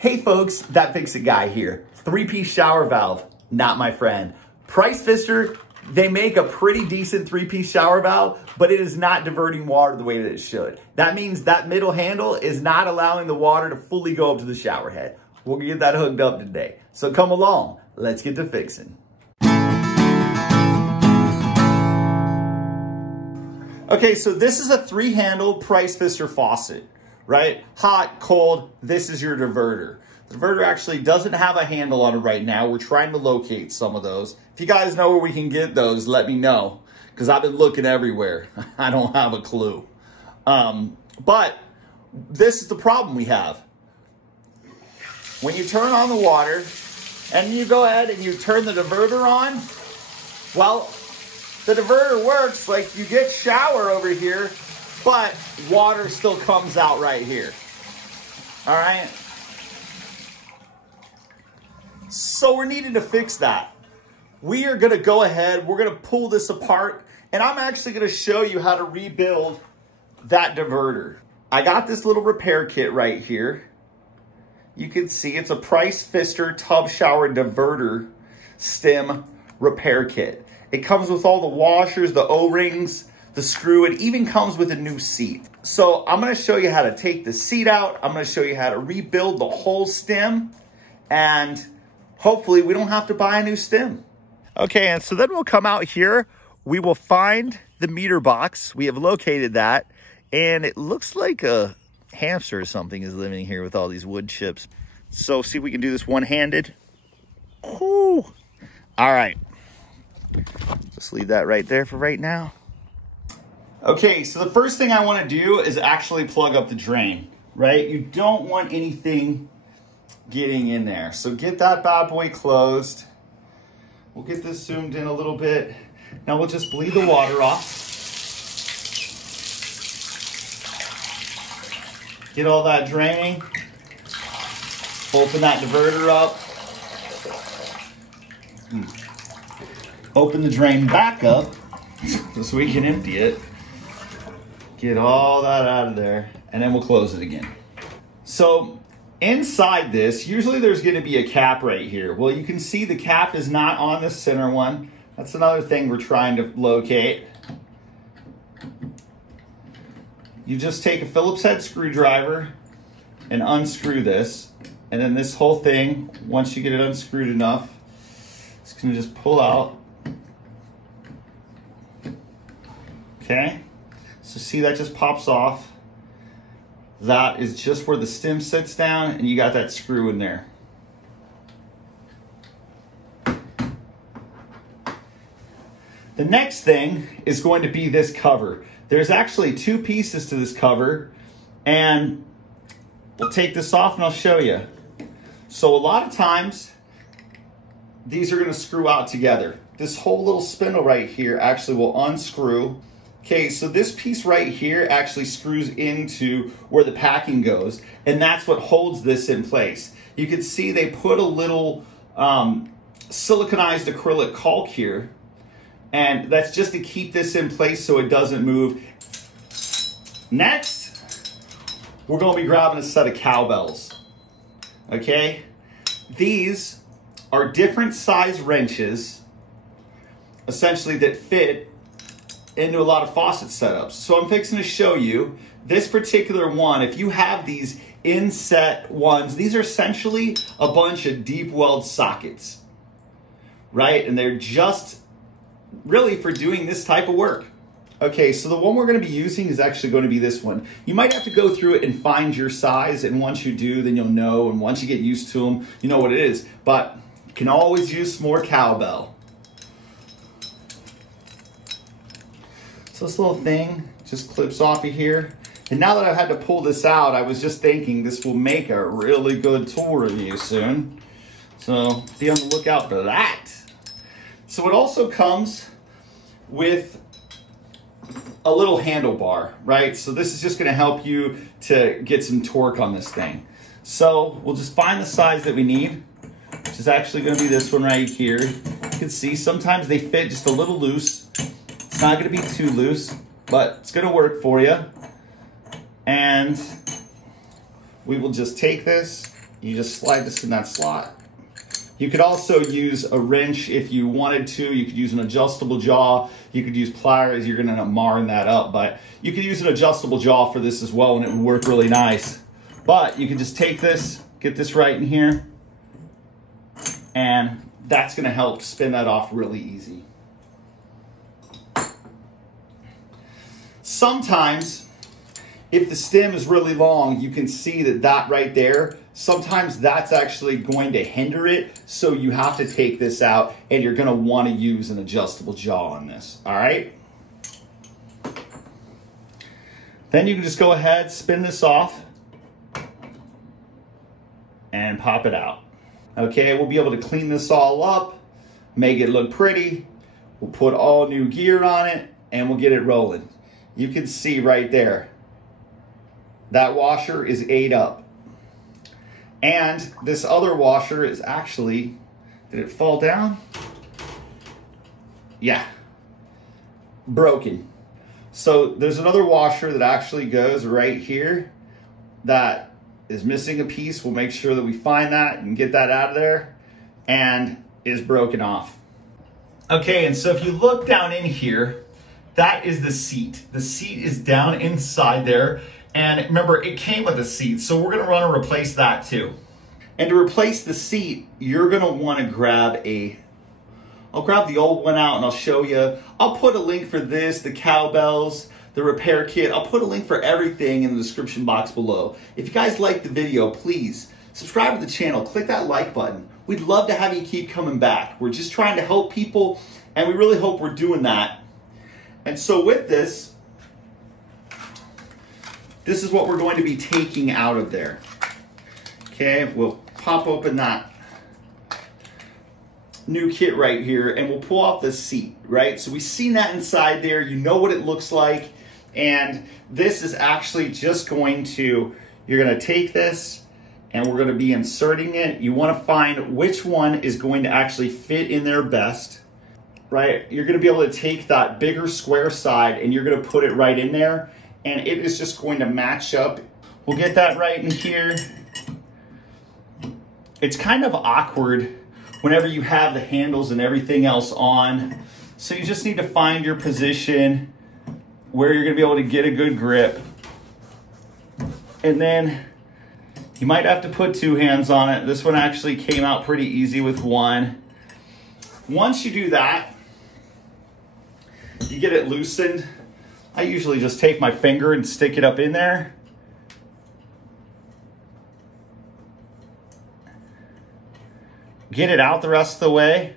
Hey folks, That Fix It Guy here. 3-piece shower valve, not my friend. Price Pfister, they make a pretty decent 3-piece shower valve, but it is not diverting water the way that it should. That means that middle handle is not allowing the water to fully go up to the shower head. We'll get that hooked up today. So come along, let's get to fixing. Okay, so this is a 3-handle Price Pfister faucet, right? Hot, cold, this is your diverter. The diverter actually doesn't have a handle on it right now. We're trying to locate some of those. If you guys know where we can get those, let me know, because I've been looking everywhere. I don't have a clue. But this is the problem we have. When you turn on the water and you go ahead and you turn the diverter on, well, the diverter works, like you get shower over here, but water still comes out right here. All right? So we're needing to fix that. We are gonna go ahead, we're gonna pull this apart, and I'm actually gonna show you how to rebuild that diverter. I got this little repair kit right here. You can see it's a Price Pfister tub shower diverter stem repair kit. It comes with all the washers, the O-rings, the screw. It even comes with a new seat. So I'm gonna show you how to take the seat out. I'm gonna show you how to rebuild the whole stem, and hopefully we don't have to buy a new stem. Okay, and so then we'll come out here. We will find the meter box. We have located that, and it looks like a hamster or something is living here with all these wood chips. So see if we can do this one-handed. Ooh. All right. Just leave that right there for right now. Okay, so the first thing I want to do is actually plug up the drain, right? You don't want anything getting in there. So get that bad boy closed. We'll get this zoomed in a little bit. Now we'll just bleed the water off. Get all that draining. Open that diverter up. Open the drain back up so we can empty it. Get all that out of there, and then we'll close it again. So inside this, usually there's gonna be a cap right here. Well, you can see the cap is not on the center one. That's another thing we're trying to locate. You just take a Phillips head screwdriver and unscrew this. And then this whole thing, once you get it unscrewed enough, it's gonna just pull out. Okay, so see that just pops off. That is just where the stem sits down, and you got that screw in there. The next thing is going to be this cover. There's actually 2 pieces to this cover, and we'll take this off and I'll show you. So a lot of times, these are gonna screw out together. This whole little spindle right here actually will unscrew. Okay, so this piece right here actually screws into where the packing goes, and that's what holds this in place. You can see they put a little siliconized acrylic caulk here, and that's just to keep this in place so it doesn't move. Next, we're gonna be grabbing a set of cowbells, okay? These are different size wrenches, essentially, that fit into a lot of faucet setups. So I'm fixing to show you this particular one. If you have these inset ones, these are essentially a bunch of deep weld sockets, right? And they're just really for doing this type of work. Okay, so the one we're gonna be using is actually gonna be this one. You might have to go through it and find your size, and once you do, then you'll know, and once you get used to them, you know what it is. But you can always use some more cowbell. So this little thing just clips off of here. And now that I've had to pull this out, I was just thinking this will make a really good tool review soon. So be on the lookout for that. So it also comes with a little handlebar, right? So this is just gonna help you to get some torque on this thing. So we'll just find the size that we need, which is actually gonna be this one right here. You can see sometimes they fit just a little loose. It's not gonna be too loose, but it's gonna work for you. And we will just take this You just slide this in that slot. You could also use a wrench if you wanted to. You could use an adjustable jaw. You could use pliers. You're gonna end up marring that up, but you could use an adjustable jaw for this as well, and it would work really nice. But you can just take this, get this right in here, and that's gonna help spin that off really easy. Sometimes, if the stem is really long, you can see that right there, sometimes that's actually going to hinder it, so you have to take this out, and you're gonna wanna use an adjustable jaw on this, all right? Then you can just go ahead, spin this off, and pop it out. Okay, we'll be able to clean this all up, make it look pretty. We'll put all new gear on it, and we'll get it rolling. You can see right there, that washer is ate up. And this other washer is actually, did it fall down? Yeah, broken. So there's another washer that actually goes right here that is missing a piece. We'll make sure that we find that and get that out of there, and is broken off. Okay, and so if you look down in here, that is the seat. The seat is down inside there. And remember, it came with a seat, so we're gonna run and replace that too. And to replace the seat, you're gonna wanna grab I'll grab the old one out and I'll show you. I'll put a link for this, the cowbells, the repair kit. I'll put a link for everything in the description box below. If you guys like the video, please subscribe to the channel, click that like button. We'd love to have you keep coming back. We're just trying to help people, and we really hope we're doing that. And so with this is what we're going to be taking out of there. Okay, we'll pop open that new kit right here, and we'll pull off the seat, right? So we've seen that inside there. You know what it looks like. And this is actually just going to, you're gonna take this and we're gonna be inserting it. You wanna find which one is going to actually fit in there best, right? You're gonna be able to take that bigger square side and you're gonna put it right in there, and it is just going to match up. We'll get that right in here. It's kind of awkward whenever you have the handles and everything else on. So you just need to find your position where you're gonna be able to get a good grip. And then you might have to put two hands on it. This one actually came out pretty easy with one. Once you do that, you get it loosened. I usually just take my finger and stick it up in there. Get it out the rest of the way.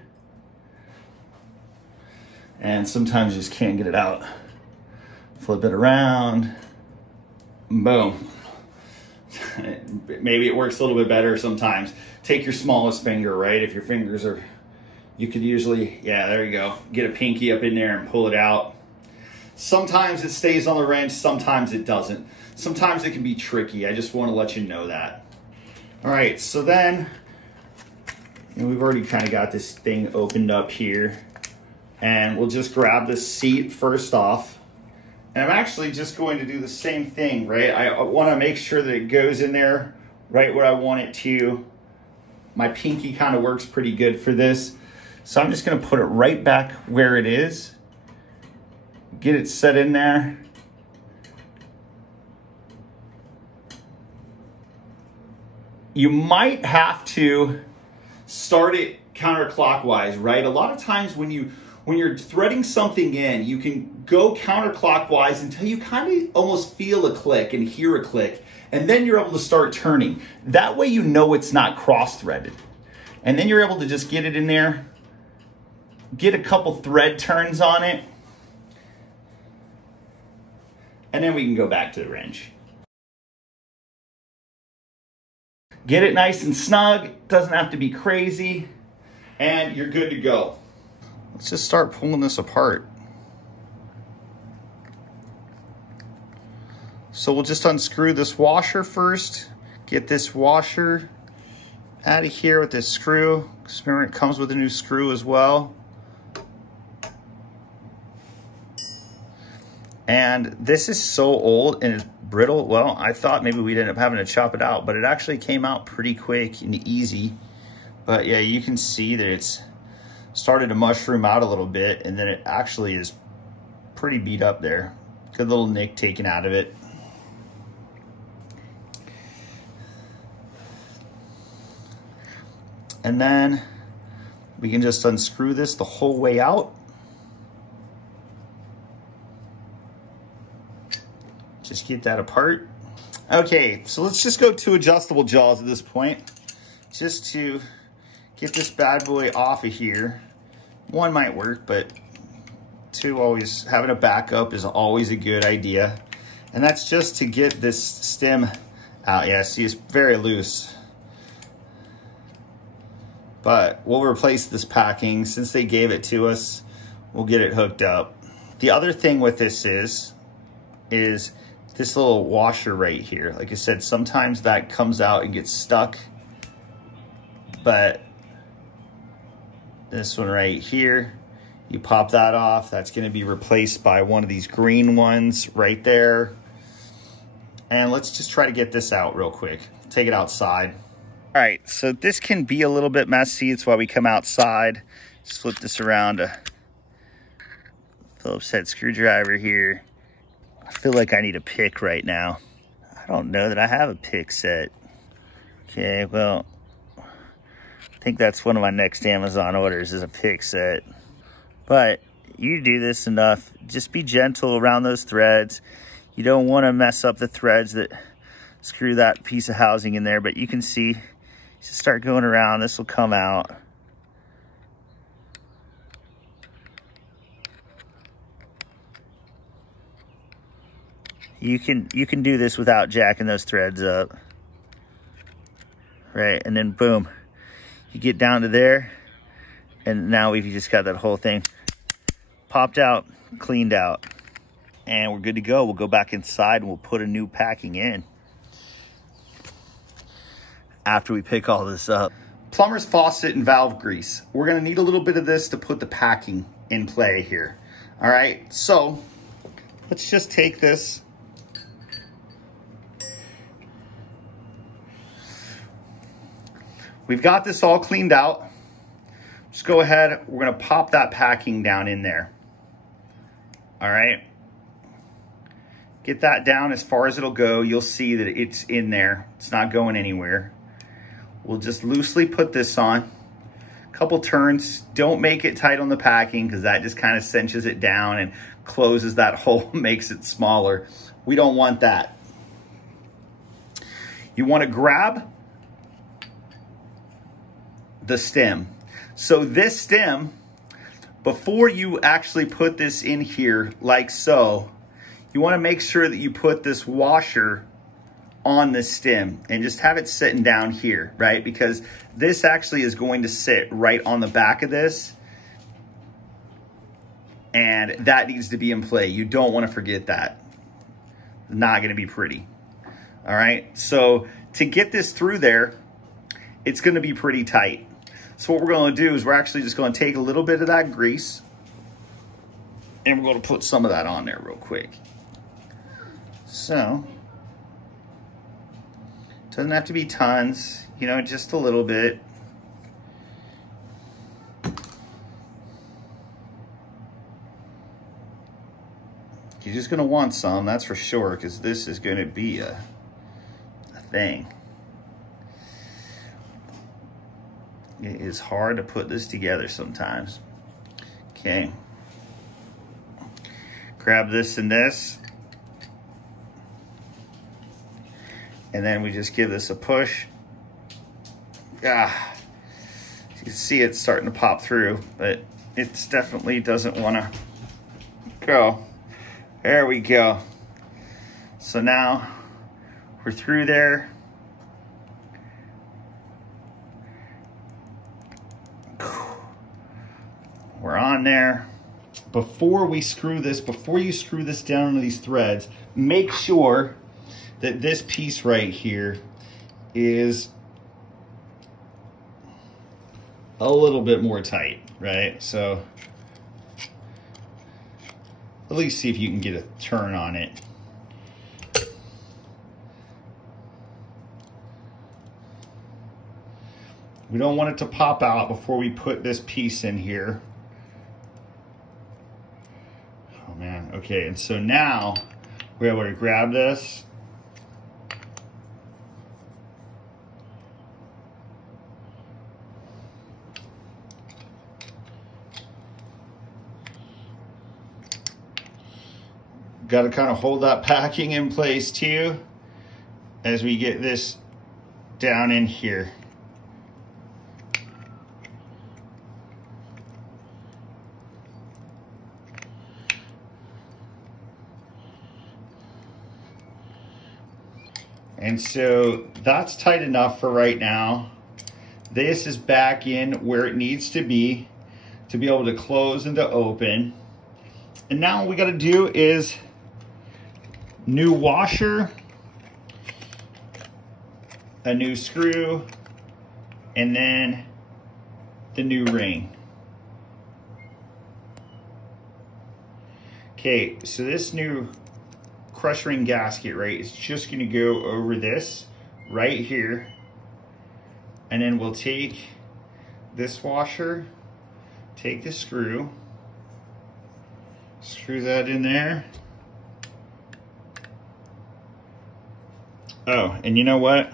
And sometimes you just can't get it out. Flip it around. Boom. Maybe it works a little bit better sometimes. Take your smallest finger, right? If your fingers are, you could usually, yeah, there you go. Get a pinky up in there and pull it out. Sometimes it stays on the wrench, sometimes it doesn't. Sometimes it can be tricky. I just want to let you know that. All right, so then, we've already kind of got this thing opened up here, and we'll just grab the seat first off. And I'm actually just going to do the same thing, right? I want to make sure that it goes in there right where I want it to. My pinky kind of works pretty good for this. So I'm just going to put it right back where it is. Get it set in there. You might have to start it counterclockwise, right? A lot of times when you're threading something in, you can go counterclockwise until you kind of almost feel a click and hear a click, and then you're able to start turning. That way you know it's not cross-threaded. And then you're able to just get it in there, get a couple thread turns on it, and then we can go back to the wrench. Get it nice and snug, doesn't have to be crazy, and you're good to go. Let's just start pulling this apart. So we'll just unscrew this washer first, get this washer out of here with this screw. Remember, it comes with a new screw as well. And this is so old and it's brittle. Well, I thought maybe we'd end up having to chop it out, but it actually came out pretty quick and easy. But yeah, you can see that it's started to mushroom out a little bit, and then it actually is pretty beat up there. Good little nick taken out of it. And then we can just unscrew this the whole way out. Just get that apart. Okay, so let's just go to adjustable jaws at this point, just to get this bad boy off of here. One might work, but two, always having a backup is always a good idea. And that's just to get this stem out. Yeah, see, it's very loose. But we'll replace this packing. Since they gave it to us, we'll get it hooked up. The other thing with this is this little washer right here. Like I said, sometimes that comes out and gets stuck, but this one right here, you pop that off. That's going to be replaced by one of these green ones right there. And let's just try to get this out real quick. Take it outside. All right, so this can be a little bit messy. It's why we come outside. Just flip this around. A Phillips head screwdriver here. I feel like I need a pick right now. I don't know that I have a pick set. Okay, well, I think that's one of my next Amazon orders is a pick set. But you do this enough. Just be gentle around those threads. You don't want to mess up the threads that screw that piece of housing in there, but you can see, just start going around, this will come out. You can do this without jacking those threads up. Right, and then boom, you get down to there, and now we've just got that whole thing popped out, cleaned out, and we're good to go. We'll go back inside and we'll put a new packing in after we pick all this up. Plumber's faucet and valve grease. We're gonna need a little bit of this to put the packing in play here. All right, so let's just take this. We've got this all cleaned out. Just go ahead, we're gonna pop that packing down in there. All right. Get that down as far as it'll go. You'll see that it's in there. It's not going anywhere. We'll just loosely put this on. A couple turns. Don't make it tight on the packing because that just kind of cinches it down and closes that hole, makes it smaller. We don't want that. You want to grab the stem. So this stem, before you actually put this in here like so, you want to make sure that you put this washer on the stem and just have it sitting down here, right? Because this actually is going to sit right on the back of this, and that needs to be in play. You don't want to forget that. Not going to be pretty. All right, so to get this through there, it's going to be pretty tight. So what we're going to do is we're actually just going to take a little bit of that grease and we're going to put some of that on there real quick. So, doesn't have to be tons, you know, just a little bit. You're just going to want some, that's for sure, because this is going to be a thing. It is hard to put this together sometimes. Okay. Grab this and this. And then we just give this a push. Ah, you can see it's starting to pop through, but it definitely doesn't want to go. There we go. So now we're through there. We're on there. Before we screw this, before you screw this down into these threads, make sure that this piece right here is a little bit more tight, right? So at least see if you can get a turn on it. We don't want it to pop out before we put this piece in here. Oh man, okay, and so now we're able to grab this. Got to kind of hold that packing in place too as we get this down in here. And so that's tight enough for right now. This is back in where it needs to be able to close and to open. And now what we got to do is new washer, a new screw, and then the new ring. Okay, so this new crush ring gasket, right, is just gonna go over this right here. And then we'll take this washer, take the screw, screw that in there. Oh, and you know what?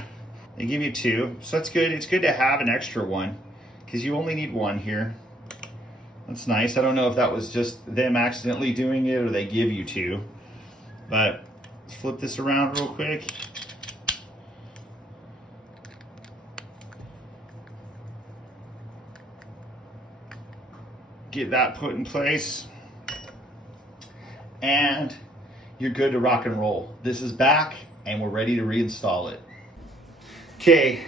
They give you two, so that's good. It's good to have an extra one because you only need one here. That's nice. I don't know if that was just them accidentally doing it or they give you two. But let's flip this around real quick. Get that put in place. And you're good to rock and roll. This is back and we're ready to reinstall it. Okay,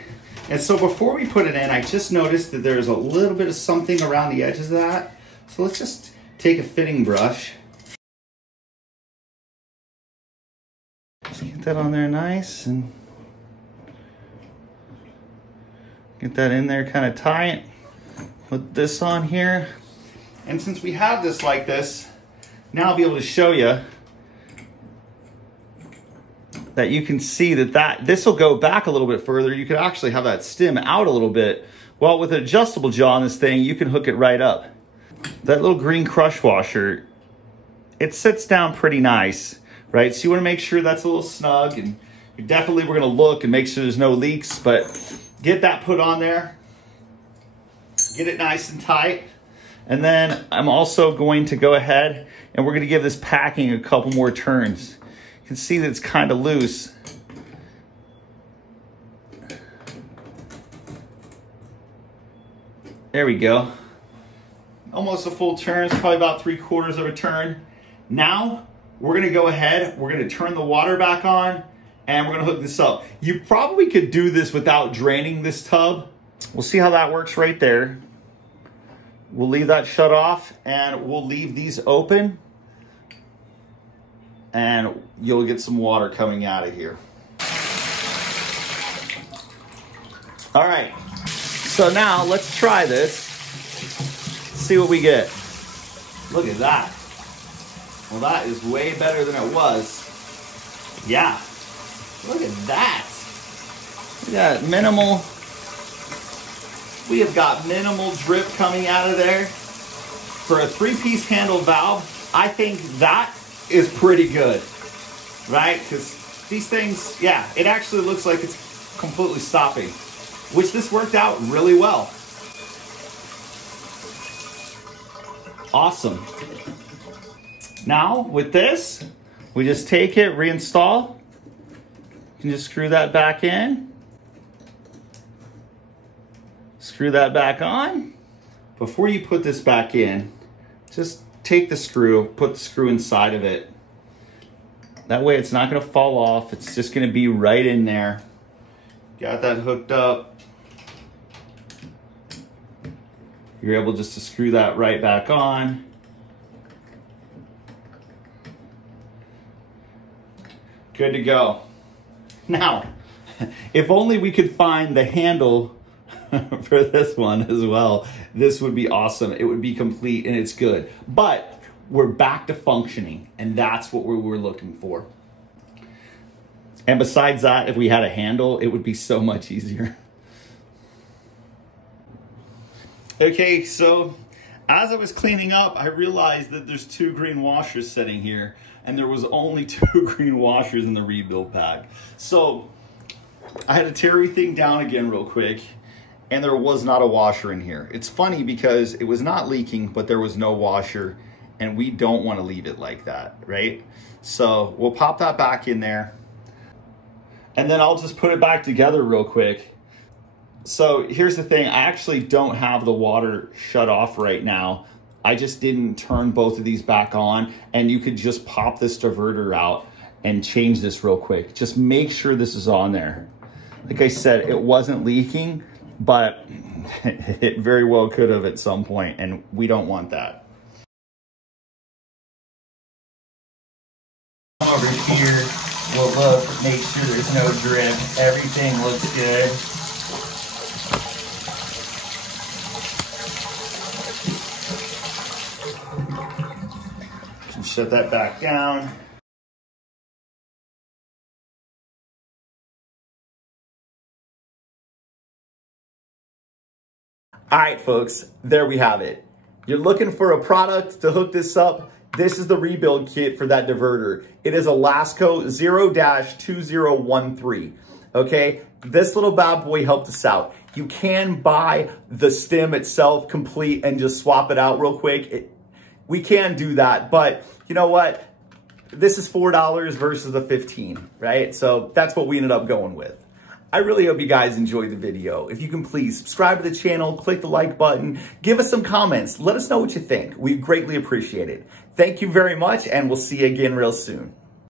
and so before we put it in, I just noticed that there's a little bit of something around the edges of that. So let's just take a fitting brush. Just get that on there nice and get that in there kind of tight. Put this on here. And since we have this like this, now I'll be able to show you that you can see that this will go back a little bit further. You could actually have that stem out a little bit. Well, with an adjustable jaw on this thing, you can hook it right up. That little green crush washer, it sits down pretty nice, right? So you want to make sure that's a little snug, and we're going to look and make sure there's no leaks, but get that put on there. Get it nice and tight. And then I'm also going to go ahead and we're going to give this packing a couple more turns. You can see that it's kind of loose. There we go. Almost a full turn, it's probably about 3/4 of a turn. Now we're gonna go ahead, we're gonna turn the water back on and we're gonna hook this up. You probably could do this without draining this tub. We'll see how that works right there. We'll leave that shut off and we'll leave these open and you'll get some water coming out of here. All right, so now let's try this. See what we get. Look at that. Well, that is way better than it was. Yeah, look at that. We got minimal, we have got minimal drip coming out of there. For a 3-piece handle valve, I think that is pretty good, right? Because these things, yeah, it actually looks like it's completely stopping, which this worked out really well. Awesome. Now with this, we just take it, reinstall. You can just screw that back in. Screw that back on. Before you put this back in, just take the screw, put the screw inside of it. That way it's not gonna fall off. It's just gonna be right in there. Got that hooked up. You're able just to screw that right back on. Good to go. Now, if only we could find the handle for this one as well, this would be awesome. It would be complete and it's good. But we're back to functioning and that's what we're looking for. And besides that, if we had a handle, it would be so much easier. Okay, so as I was cleaning up, I realized that there's 2 green washers sitting here, and there was only 2 green washers in the rebuild pack. So I had to tear everything down again real quick, and there was not a washer in here. It's funny because it was not leaking, but there was no washer, and we don't want to leave it like that, right? So we'll pop that back in there, and then I'll just put it back together real quick. So here's the thing, I actually don't have the water shut off right now. I just didn't turn both of these back on, and you could just pop this diverter out and change this real quick. Just make sure this is on there. Like I said, it wasn't leaking, but it very well could have at some point, and we don't want that. Over here, we'll look, make sure there's no drip. Everything looks good. Shut that back down. All right, folks, there we have it. You're looking for a product to hook this up. This is the rebuild kit for that diverter. It is a Lasco 0-2013, okay? This little bad boy helped us out. You can buy the stem itself complete and just swap it out real quick. We can do that, but you know what? This is $4 versus the $15, right? So that's what we ended up going with. I really hope you guys enjoyed the video. If you can please subscribe to the channel, click the like button, give us some comments, let us know what you think. We greatly appreciate it. Thank you very much, and we'll see you again real soon.